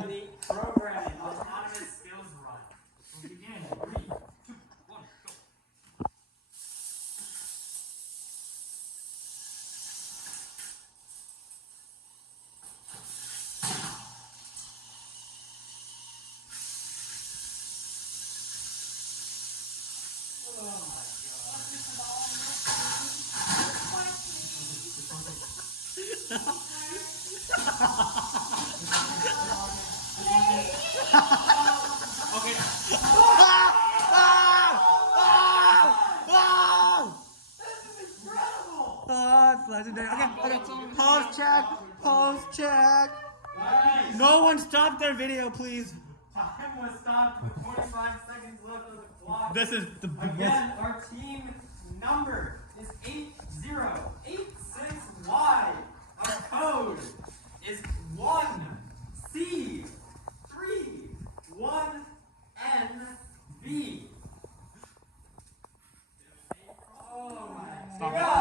for the programming autonomous skills run. We'll begin. 3, 2, 1, go. Oh, it's legendary. Okay. Pause check. Pause check. No one stop their video, please. Time was stopped with 45 seconds left on the clock. This is the Again, our team number is 8086Y.